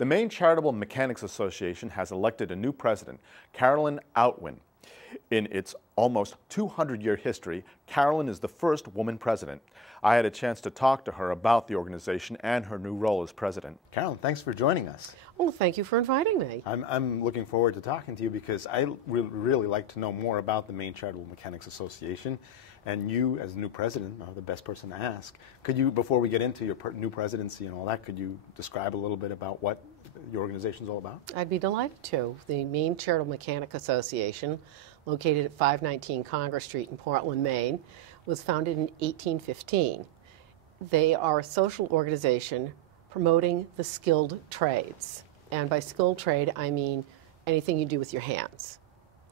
The Maine Charitable Mechanics Association has elected a new president, Carolyn Outwin. In its almost 200-year history, Carolyn is the first woman president. I had a chance to talk to her about the organization and her new role as president. Carolyn, thanks for joining us. Well, thank you for inviting me. I'm looking forward to talking to you because I really like to know more about the Maine Charitable Mechanics Association. And you, as new president, are the best person to ask. Could you, before we get into your new presidency and all that, could you describe a little bit about what your organization is all about? I'd be delighted to. The Maine Charitable Mechanic Association, located at 519 Congress Street in Portland, Maine, was founded in 1815. They are a social organization promoting the skilled trades. And by skilled trade, I mean anything you do with your hands.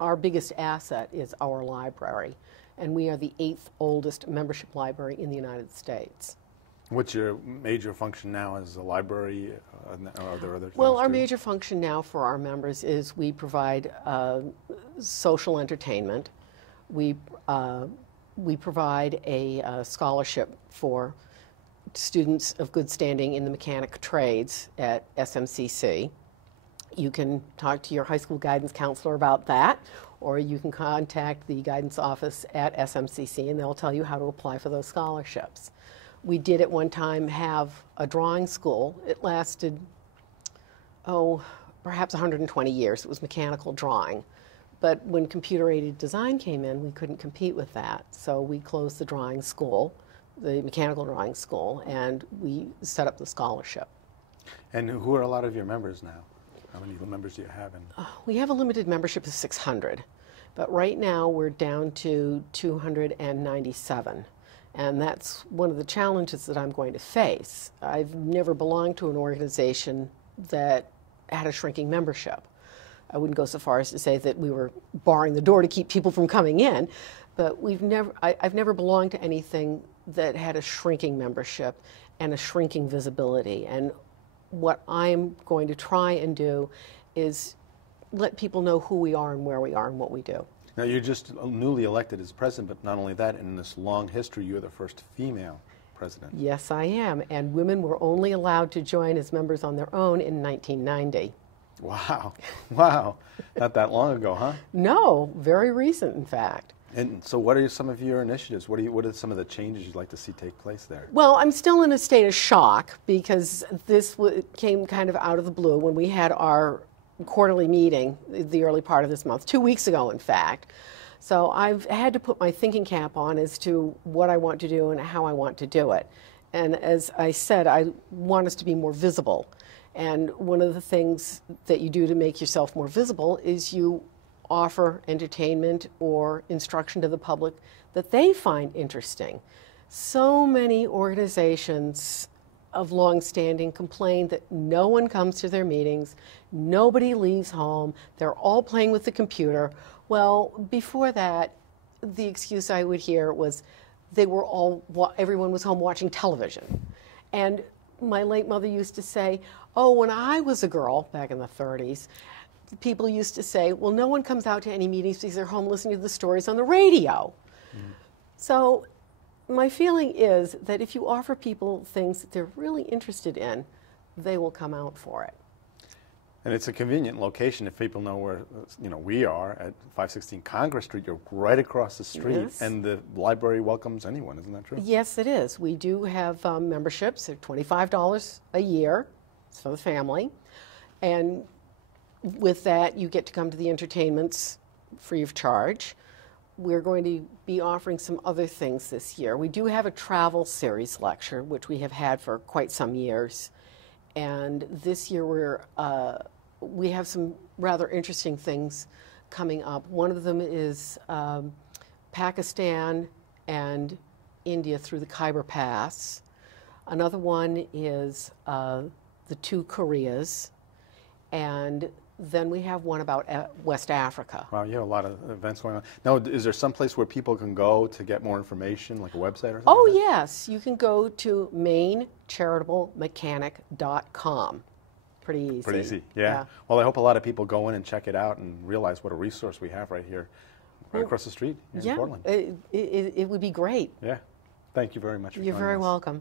Our biggest asset is our library, and we are the 8th oldest membership library in the United States. What's your major function now as a library? Are there other things? Well, our major function now for our members is we provide social entertainment. We provide a scholarship for students of good standing in the mechanic trades at SMCC. You can talk to your high school guidance counselor about that, or you can contact the guidance office at SMCC and they'll tell you how to apply for those scholarships. We did at one time have a drawing school. It lasted, perhaps 120 years. It was mechanical drawing. But when computer-aided design came in, we couldn't compete with that. So we closed the drawing school, the mechanical drawing school, and we set up the scholarship. And who are a lot of your members now? How many members do you have? We have a limited membership of 600, but right now we're down to 297. And that's one of the challenges that I'm going to face. I've never belonged to an organization that had a shrinking membership. I wouldn't go so far as to say that we were barring the door to keep people from coming in, but I've never belonged to anything that had a shrinking membership and a shrinking visibility. And what I'm going to try and do is let people know who we are and where we are and what we do. Now, you're just newly elected as president, but not only that, in this long history, you're the first female president. Yes, I am. And women were only allowed to join as members on their own in 1990. Wow. Wow. Not that long ago, huh? No, very recent, in fact. And so what are some of your initiatives? What are some of the changes you'd like to see take place there? Well, I'm still in a state of shock because this came kind of out of the blue when we had our quarterly meeting the early part of this month, 2 weeks ago, in fact. So I've had to put my thinking cap on as to what I want to do and how I want to do it. And as I said, I want us to be more visible. And one of the things that you do to make yourself more visible is you offer entertainment or instruction to the public that they find interesting. So many organizations of long standing complain that no one comes to their meetings, nobody leaves home, they're all playing with the computer. Well, before that, the excuse I would hear was everyone was home watching television. And my late mother used to say, oh, when I was a girl, back in the 30s, people used to say, well, no one comes out to any meetings because they're home listening to the stories on the radio. Mm-hmm. So my feeling is that if you offer people things that they're really interested in, they will come out for it. And it's a convenient location if people know where we are at 516 Congress Street. You're right across the street, yes. And the library welcomes anyone, isn't that true? Yes, it is. We do have memberships. They're $25 a year. It's for the family. And with that, you get to come to the entertainments free of charge. We're going to be offering some other things this year. We do have a travel series lecture, which we have had for quite some years. And this year we have some rather interesting things coming up. One of them is Pakistan and India through the Khyber Pass. Another one is the two Koreas. And then we have one about West Africa. Wow, you have a lot of events going on. Now, is there some place where people can go to get more information, like a website or something? Oh, yes. You can go to mainecharitablemechanic.com. Pretty easy. Pretty easy, yeah. Well, I hope a lot of people go in and check it out and realize what a resource we have right here, right across the street here in Portland. It would be great. Yeah. Thank you very much for joining us. You're very welcome.